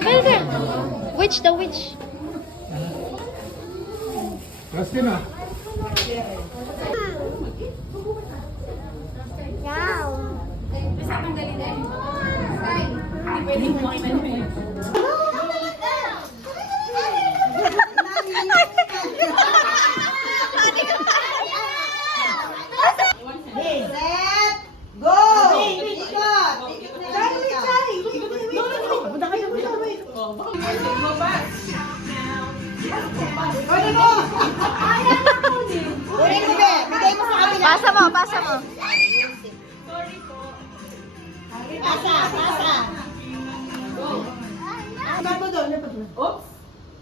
There. Witch, the witch. Justina. Pasa mo, pasa mo. Oops!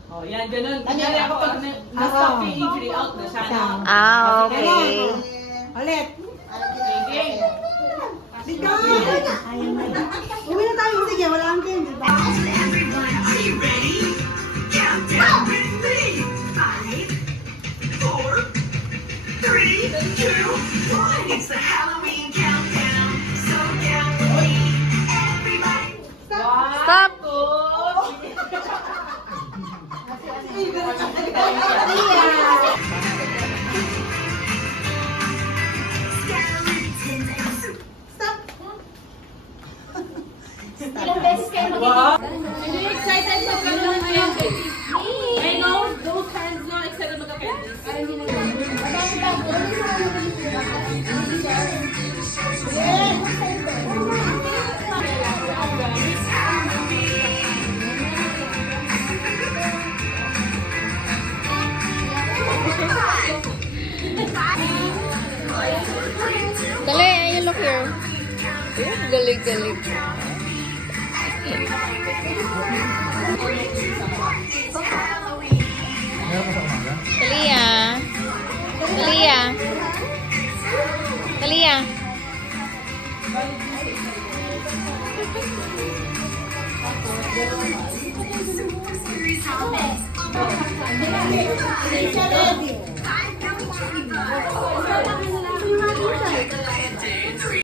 Oh, yan, ganun. Kunyari ako pag na-stop yung injury out na siya na. Ah, okay. Ulit. Sige. Dito. Uwi na tayo. Sige, wala ang game. Diba? Everyone, are you ready? Countdown with me. 5, 4, 3, 2, 1. It's the Halloween countdown. So count with me. Everybody. Stop! Ilang beses kayo Wow! Hindi excited magkaroon ng candy. I know, those hands not excited magka-candy. Dali, you look here. Galing, galing. Talia. Talia. Talia. Ready.